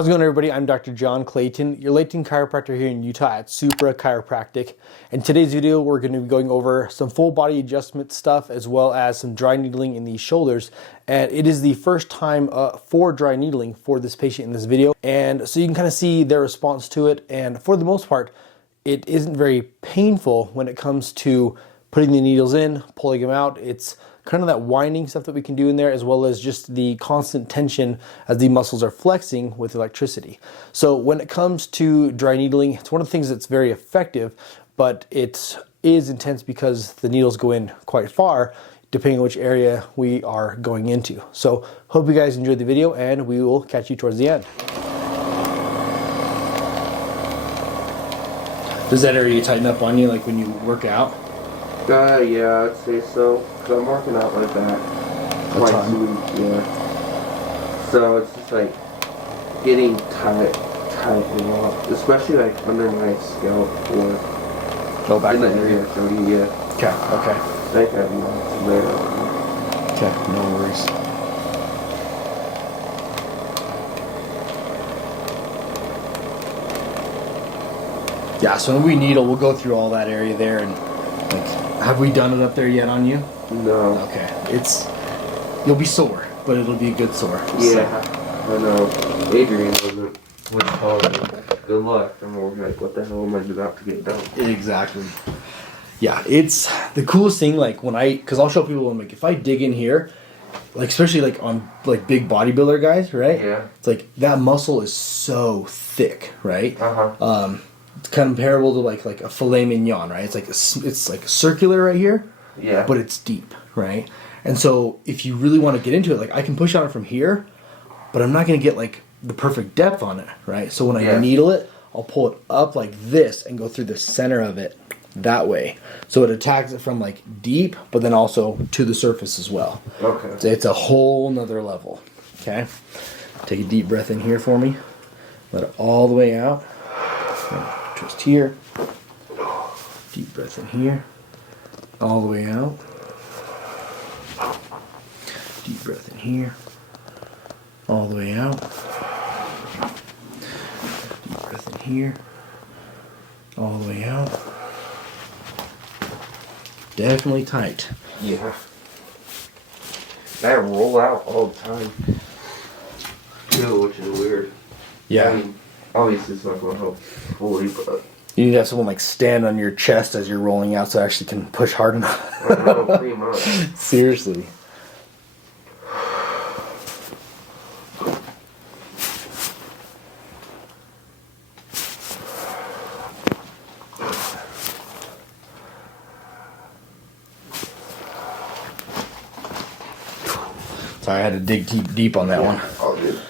How's it going, everybody? I'm Dr. John Clayton, your Layton chiropractor here in Utah at Supra Chiropractic. In today's video, we're going to be going over some full body adjustment stuff as well as some dry needling in the shoulders. And it is the first time for dry needling for this patient in this video. And so you can kind of see their response to it. And for the most part, it isn't very painful when it comes to putting the needles in, pulling them out. It's kind of that winding stuff that we can do in there, as well as just the constant tension as the muscles are flexing with electricity. So when it comes to dry needling, it's one of the things that's very effective, but it is intense because the needles go in quite far, depending on which area we are going into. So hope you guys enjoyed the video, and we will catch you towards the end. Does that area tighten up on you like when you work out? Yeah, I'd say so. Cause I'm working out like that twice a week, yeah. So it's just like getting tight a lot, especially like under my scalp or back in the area. So yeah. Okay. I think I have lots there. Okay, no worries. Yeah, so when we needle, we'll go through all that area there, and like, have we done it up there yet on you? No. Okay, you'll be sore, but it'll be a good sore. Yeah, so. I know. Adrian wasn't calling me. Good luck. I'm like, what the hell am I about to get done? Exactly. Yeah, it's the coolest thing. Like because I'll show people, like if I dig in here, like especially like on like big bodybuilder guys, right? Yeah. It's like that muscle is so thick, right? Uh-huh. It's comparable to like a filet mignon, right? It's like circular right here, yeah, but it's deep, right? And so if you really want to get into it, like I can push on it from here, but I'm not going to get like the perfect depth on it, right? So when I needle it, I'll pull it up like this and go through the center of it that way. So it attacks it from like deep, but then also to the surface as well. Okay. So it's a whole nother level. Okay. Take a deep breath in here for me. Let it all the way out. Twist here. Deep breath in here. All the way out. Deep breath in here. All the way out. Deep breath in here. All the way out. Definitely tight. Yeah. I roll out all the time too, which is weird. Yeah. I mean, obviously it's not going to help fully, but you need to have someone like stand on your chest as you're rolling out so I actually can push hard enough. I know, pretty much. Seriously. Sorry, I had to dig deep on that one. All good.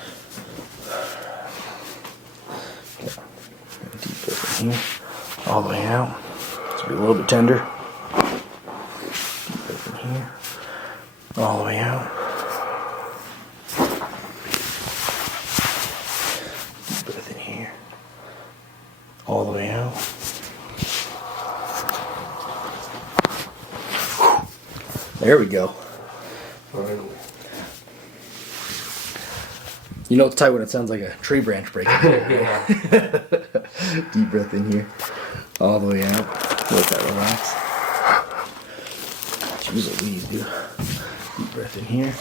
Deep breath in here. All the way out. Just be a little bit tender. Deep breath in here. All the way out. Deep breath in here. All the way out. There we go. Finally. You know it's tight when it sounds like a tree branch breaking. Yeah. Deep breath in here. All the way out. Let that relax. Jeez Louise, dude. Deep breath in here.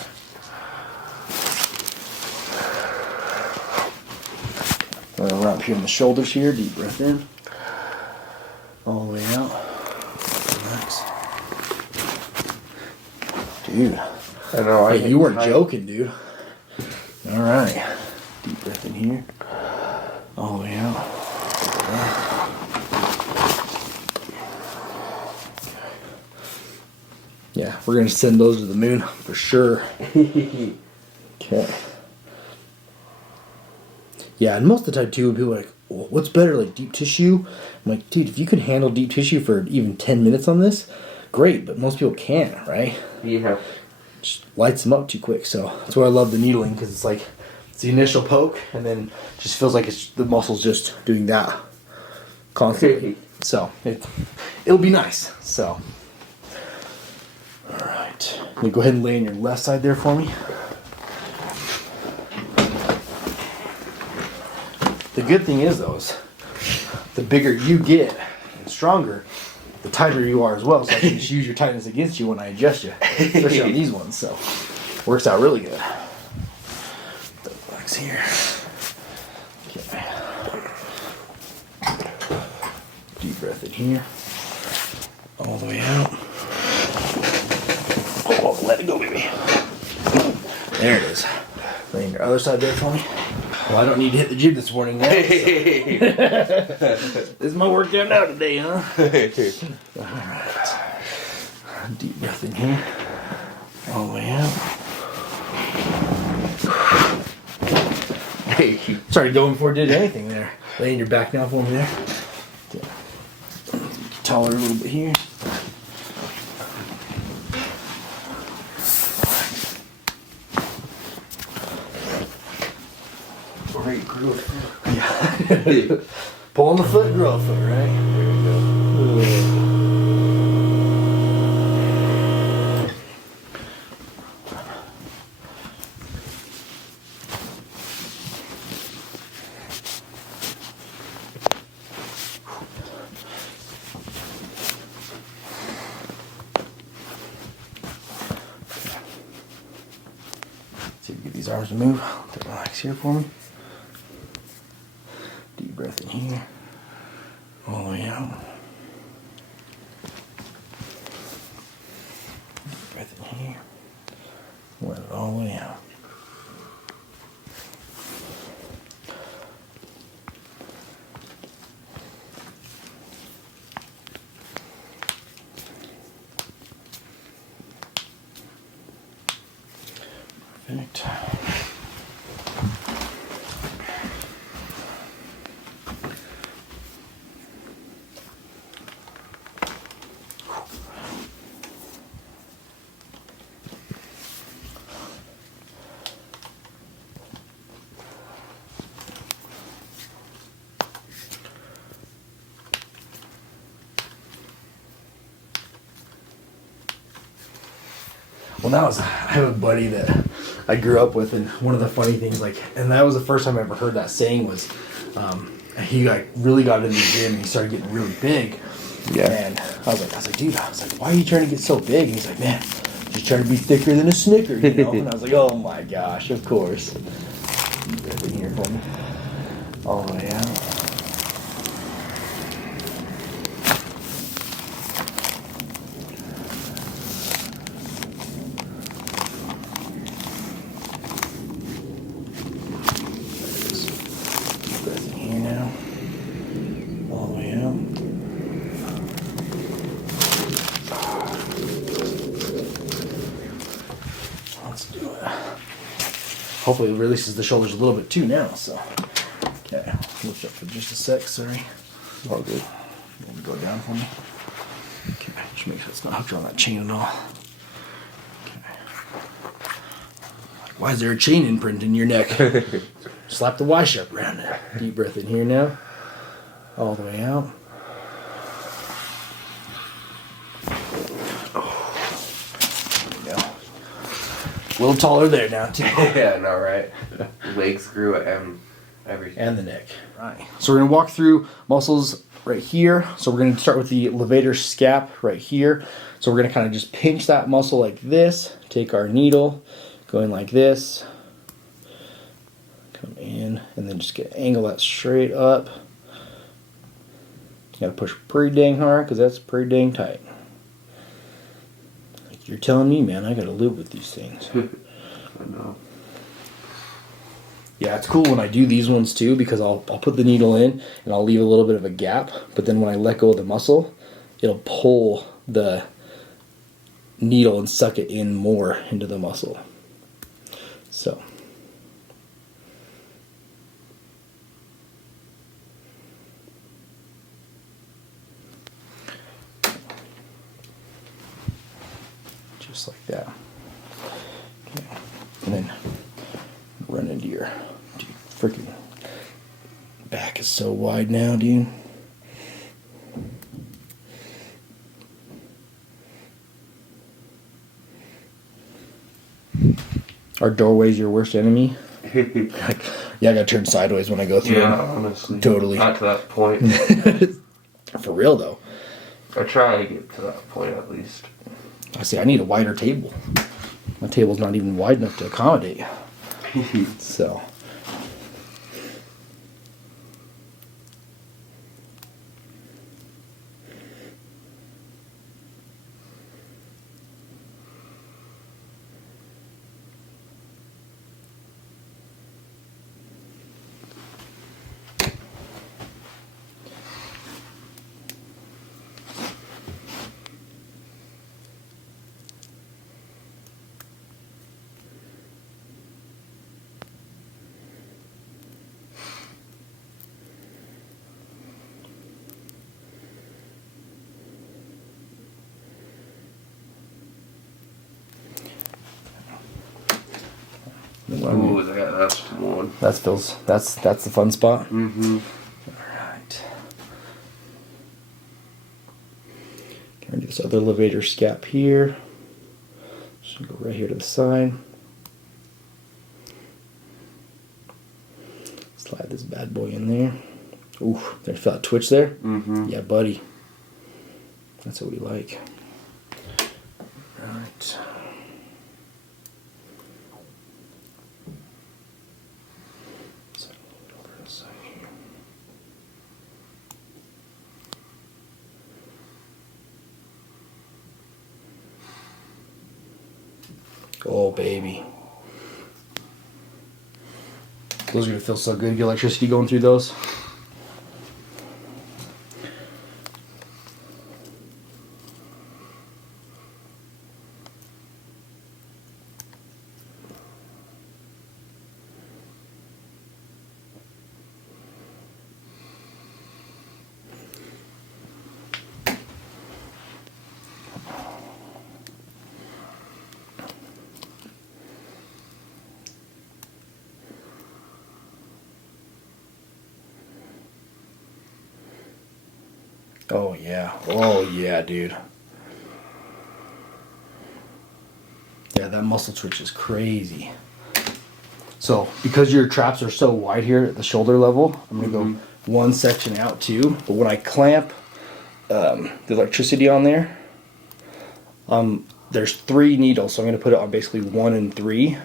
Right up here in the shoulders here. Deep breath in. All the way out. Relax. Dude. I know. Hey, you weren't joking, dude. All right. Deep breath in here. All the way out. Yeah, we're going to send those to the moon for sure. Okay. Yeah, and most of the time, too, people are like, well, what's better, like deep tissue? I'm like, dude, if you can handle deep tissue for even 10 minutes on this, great, but most people can't, right? Yeah. Just lights them up too quick. So that's why I love the needling, because it's like it's the initial poke, and then it just feels like it's the muscle's just doing that constantly. So it'll be nice. So all right, you go ahead and lay on your left side there for me. The good thing is, though, is the bigger you get and stronger, the tighter you are as well. So I can just use your tightness against you when I adjust you, especially on these ones. So works out really good. The flex here. Okay. Deep breath in here. All the way out. Oh, let it go, baby. There it is. Laying your other side there for me. Well, I don't need to hit the gym this morning now. So. This is my workout now today, huh? Alright. Deep breath in here. All the way out. Hey, sorry, going before I did anything there. Laying your back down for me there. Okay. Taller a little bit here. Great growth. Yeah. Pull on the foot, grow a foot, right? There we go. See if we get these arms to move. Relax here for me. Deep breath in here, all the way out. Deep breath in here, let it all the way out. Perfect. Well, now I have a buddy that I grew up with, and one of the funny things, like, and that was the first time I ever heard that saying was, he like really got into the gym and he started getting really big. Yeah. And I was like, dude, why are you trying to get so big? And he's like, man, just trying to be thicker than a Snicker, you know? And I was like, oh my gosh, of course. Keep that in here for me. All the way out. Hopefully it releases the shoulders a little bit too now, so. Okay, lift up for just a sec, sorry. All good. You want to go down for me? Okay, just make sure it's not hooked around that chain at all. Okay. Why is there a chain imprint in your neck? Slap the Y sharp around there. Deep breath in here now. All the way out. A little taller there now, too. Yeah, no, right? Legs grew and everything. And the neck. Right. So we're going to walk through muscles right here. So we're going to start with the levator scap right here. So we're going to kind of just pinch that muscle like this. Take our needle, going like this. Come in, and then just angle that straight up. You got to push pretty dang hard because that's pretty dang tight. You're telling me, man, I gotta live with these things. I know. Yeah, it's cool when I do these ones too, because I'll put the needle in and I'll leave a little bit of a gap, but then when I let go of the muscle, it'll pull the needle and suck it in more into the muscle. So. Just like that. Okay. And then run into your, dude, freaking back is so wide now, dude. Our doorway's your worst enemy. Yeah, I gotta turn sideways when I go through Yeah, them. honestly. Totally. Not to that point. For real though. I try to get to that point at least. I say I need a wider table. My table's not even wide enough to accommodate. So. Ooh, that's one. That's the fun spot. Mm-hmm. Alright. Gonna do this other levator scap here. Just gonna go right here to the side. Slide this bad boy in there. Ooh, there, feel that twitch there? Mm-hmm. Yeah, buddy. That's what we like. Alright. Oh, baby. Those are going to feel so good. Get electricity going through those. Oh yeah. Oh yeah, dude. Yeah, that muscle twitch is crazy. So, because your traps are so wide here at the shoulder level, I'm going to go one section out too. But when I clamp the electricity on there, there's 3 needles, so I'm going to put it on basically 1 and 3.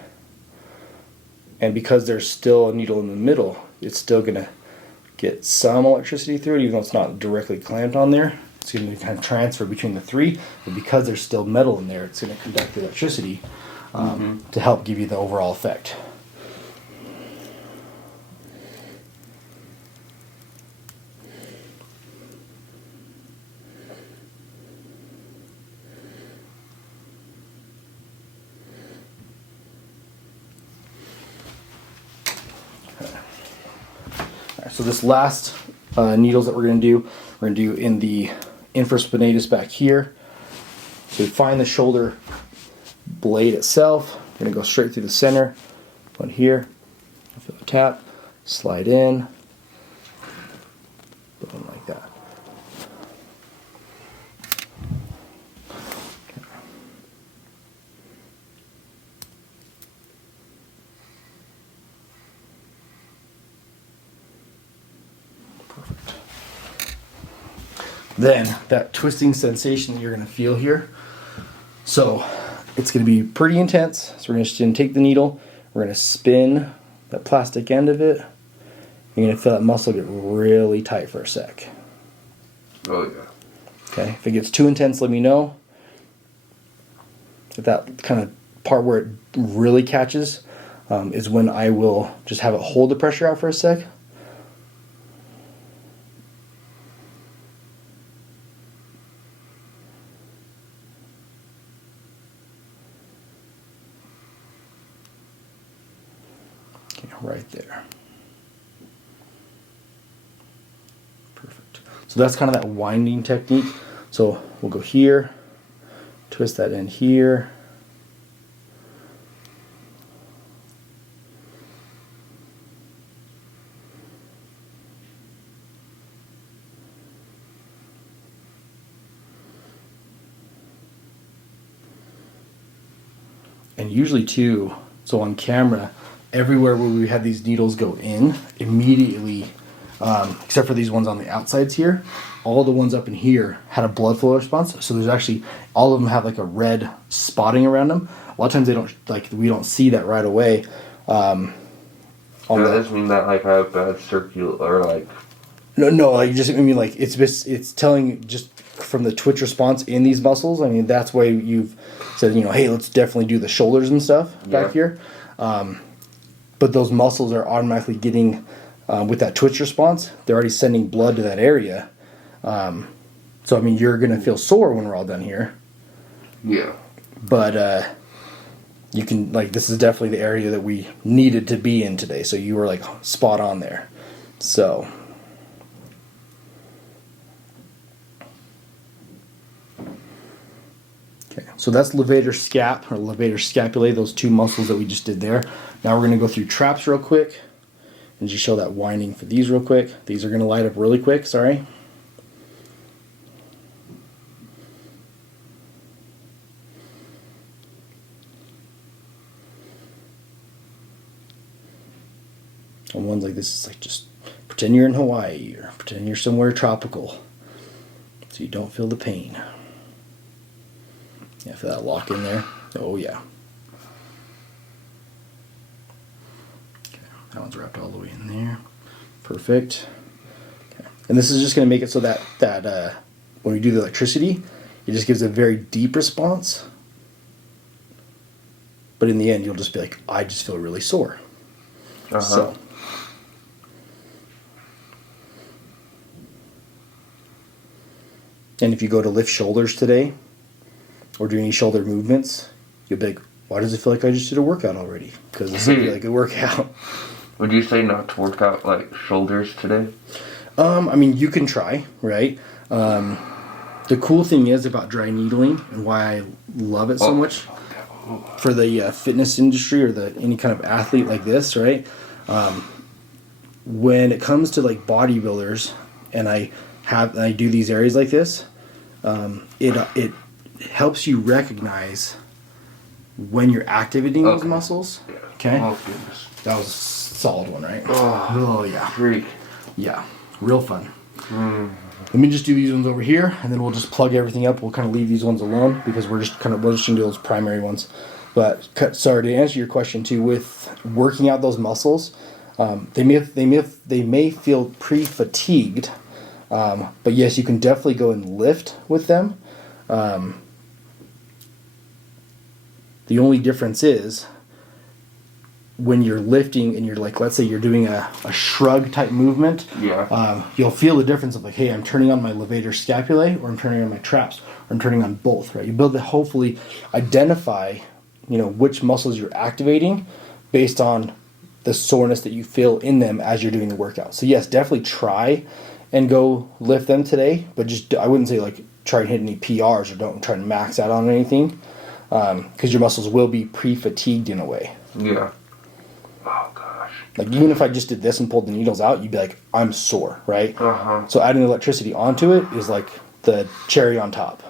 And because there's still a needle in the middle, it's still going to get some electricity through it, even though it's not directly clamped on there. It's going to kind of transfer between the 3, but because there's still metal in there, it's going to conduct the electricity to help give you the overall effect. So this last needles that we're going to do in the infraspinatus back here. So we find the shoulder blade itself. We're going to go straight through the center. One here. Feel the tap. Slide in. Boom, like that. Then that twisting sensation that you're going to feel here, so it's going to be pretty intense. So we're just going to take the needle, we're going to spin that plastic end of it. You're going to feel that muscle get really tight for a sec. Oh yeah. Okay, if it gets too intense, let me know. If that kind of part where it really catches is when I will just have it hold the pressure out for a sec. Right there. Perfect. So that's kind of that winding technique. So we'll go here, twist that in here. And usually too, so on camera, everywhere where we had these needles go in, immediately, except for these ones on the outsides here, all the ones up in here had a blood flow response. So there's actually, all of them have like a red spotting around them. A lot of times they don't, like, we don't see that right away. Does this mean that like I have bad circulation or like? No, like just, I mean, like it's telling just from the twitch response in these muscles. I mean, that's why you've said, you know, hey, let's definitely do the shoulders and stuff back here. But those muscles are automatically getting, with that twitch response, they're already sending blood to that area. So, I mean, you're going to feel sore when we're all done here. Yeah. But you can, like, this is definitely the area that we needed to be in today. So you were, like, spot on there. So. Okay, so that's levator scap or levator scapulae, those two muscles that we just did there. Now we're going to go through traps real quick and just show that winding for these real quick. These are going to light up really quick, sorry. And ones like this is like just pretend you're in Hawaii or pretend you're somewhere tropical so you don't feel the pain. Yeah, feel that lock in there. Oh yeah. Okay, that one's wrapped all the way in there. Perfect. Okay. And this is just going to make it so that when we do the electricity, it just gives a very deep response. But in the end, you'll just be like, I just feel really sore. So. And if you go to lift shoulders today, or do any shoulder movements, you'll be like, why does it feel like I just did a workout already? Because it's like a workout. Would you say not to work out like shoulders today? I mean, you can try, right? The cool thing is about dry needling and why I love it so much for the fitness industry or any kind of athlete like this, right? When it comes to like bodybuilders, and I do these areas like this, it helps you recognize when you're activating those muscles. Yeah. Okay. Oh goodness. That was a solid one, right? Oh yeah. Freak. Yeah. Real fun. Let me just do these ones over here, and then we'll just plug everything up. We'll kind of leave these ones alone because we're just gonna do those primary ones. But sorry, to answer your question too, with working out those muscles, they may feel pre-fatigued, but yes, you can definitely go and lift with them. The only difference is when you're lifting and you're like, let's say you're doing a shrug type movement, you'll feel the difference of like, hey, I'm turning on my levator scapulae, or I'm turning on my traps, or I'm turning on both, right? You build to hopefully identify, which muscles you're activating based on the soreness that you feel in them as you're doing the workout. So yes, definitely try and go lift them today, but I wouldn't say like try and hit any PRs or don't try and max out on anything, because your muscles will be pre-fatigued in a way. Yeah. Oh gosh. Like even if I just did this and pulled the needles out, you'd be like, I'm sore, right? So adding electricity onto it is like the cherry on top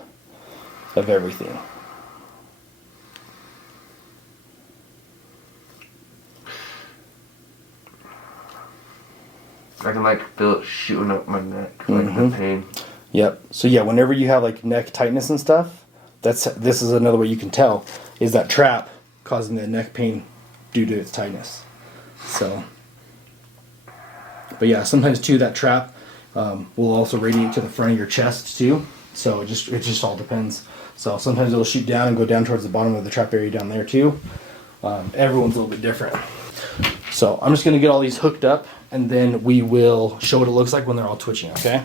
of everything. I can like feel it shooting up my neck, like the pain. Yep. So yeah, whenever you have like neck tightness and stuff, this is another way you can tell, is that trap causing the neck pain due to its tightness. So, but yeah, sometimes too that trap will also radiate to the front of your chest too. So it just all depends. So sometimes it'll shoot down and go down towards the bottom of the trap area down there too. Everyone's a little bit different. So I'm just gonna get all these hooked up, and then we will show what it looks like when they're all twitching, okay?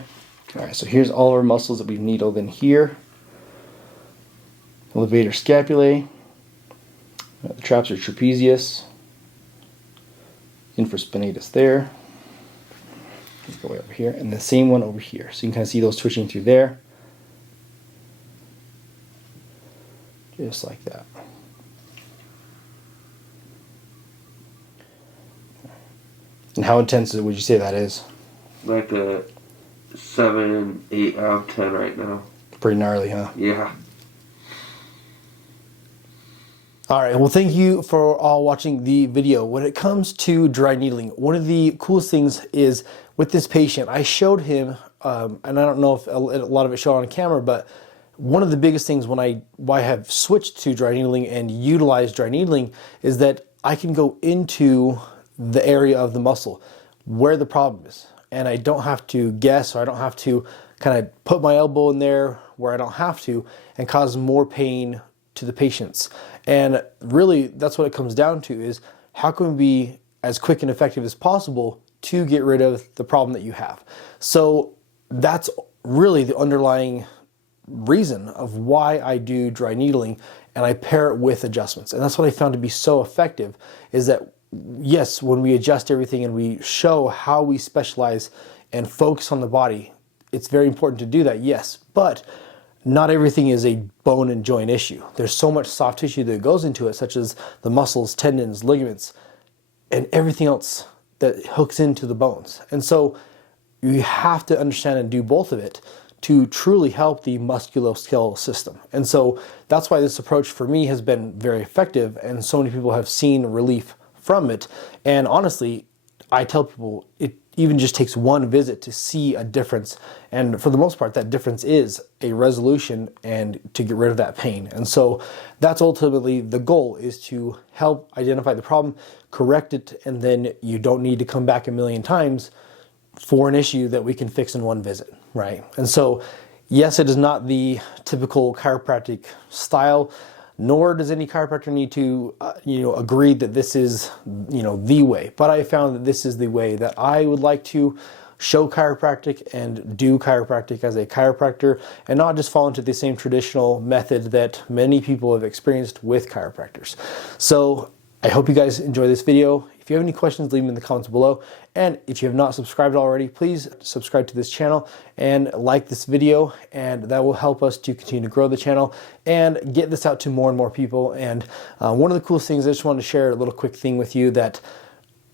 All right, so here's all our muscles that we've needled in here. Levator scapulae. The traps are trapezius. Infraspinatus there. Let's go way over here, and the same one over here. So you can kind of see those twitching through there. Just like that. And how intense would you say that is? Like a 7, 8 out of 10 right now. Pretty gnarly, huh? Yeah. All right, well, thank you for all watching the video. When it comes to dry needling, one of the coolest things is with this patient, I showed him, and I don't know if a lot of it showed on camera, but one of the biggest things why I have switched to dry needling and utilized dry needling is that I can go into the area of the muscle where the problem is. And I don't have to guess, or I don't have to kind of put my elbow in there where I don't have to and cause more pain to the patients. And really, that's what it comes down to, is how can we be as quick and effective as possible to get rid of the problem that you have. So that's really the underlying reason of why I do dry needling, and I pair it with adjustments. And that's what I found to be so effective, is that yes, when we adjust everything and we show how we specialize and focus on the body, it's very important to do that, yes, but not everything is a bone and joint issue. There's so much soft tissue that goes into it, such as the muscles, tendons, ligaments, and everything else that hooks into the bones. And so you have to understand and do both of it to truly help the musculoskeletal system. And so that's why this approach for me has been very effective, and so many people have seen relief from it. And honestly, I tell people it even just takes one visit to see a difference. And for the most part, that difference is a resolution and to get rid of that pain. And so that's ultimately the goal, is to help identify the problem, correct it, and then you don't need to come back a million times for an issue that we can fix in one visit, right? And so, yes, it is not the typical chiropractic style, nor does any chiropractor need to, agree that this is, the way. But I found that this is the way that I would like to show chiropractic and do chiropractic as a chiropractor, and not just fall into the same traditional method that many people have experienced with chiropractors. So I hope you guys enjoy this video. If you have any questions, leave them in the comments below. And if you have not subscribed already, please subscribe to this channel and like this video, and that will help us to continue to grow the channel and get this out to more and more people. And one of the coolest things, I just wanted to share a little quick thing with you, that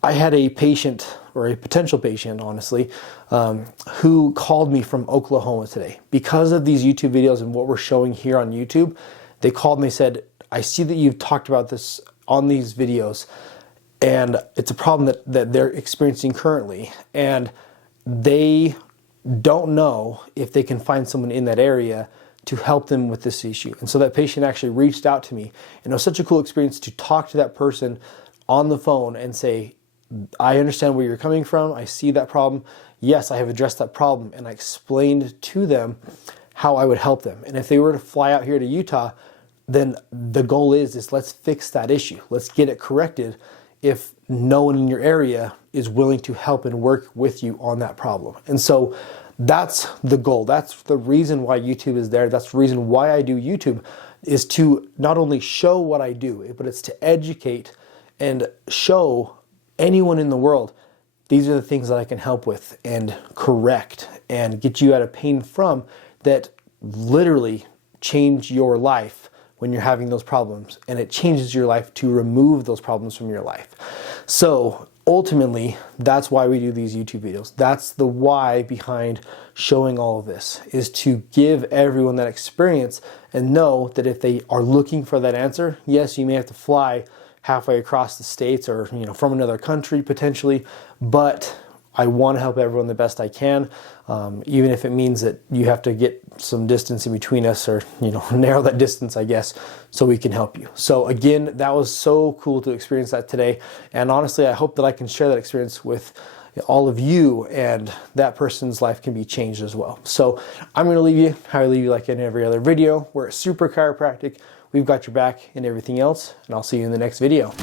I had a patient, or a potential patient, honestly, who called me from Oklahoma today. Because of these YouTube videos and what we're showing here on YouTube, they called me and said, I see that you've talked about this on these videos, and it's a problem that they're experiencing currently, and they don't know if they can find someone in that area to help them with this issue. And so that patient actually reached out to me, and it was such a cool experience to talk to that person on the phone and say, I understand where you're coming from, I see that problem, yes, I have addressed that problem, and I explained to them how I would help them. And if they were to fly out here to Utah, then the goal is let's fix that issue. Let's get it corrected if no one in your area is willing to help and work with you on that problem. And so that's the goal. That's the reason why YouTube is there. That's the reason why I do YouTube, is to not only show what I do, but it's to educate and show anyone in the world, these are the things that I can help with and correct and get you out of pain from, that literally change your life when you're having those problems, and it changes your life to remove those problems from your life. So ultimately, that's why we do these YouTube videos. That's the why behind showing all of this, is to give everyone that experience and know that if they are looking for that answer, yes, you may have to fly halfway across the states, or from another country potentially, but I want to help everyone the best I can, even if it means that you have to get some distance in between us, or narrow that distance, I guess, so we can help you. So again, that was so cool to experience that today, and honestly, I hope that I can share that experience with all of you, and that person's life can be changed as well. So I'm going to leave you how I leave you, like in every other video. We're at Supra Chiropractic. We've got your back and everything else, and I'll see you in the next video.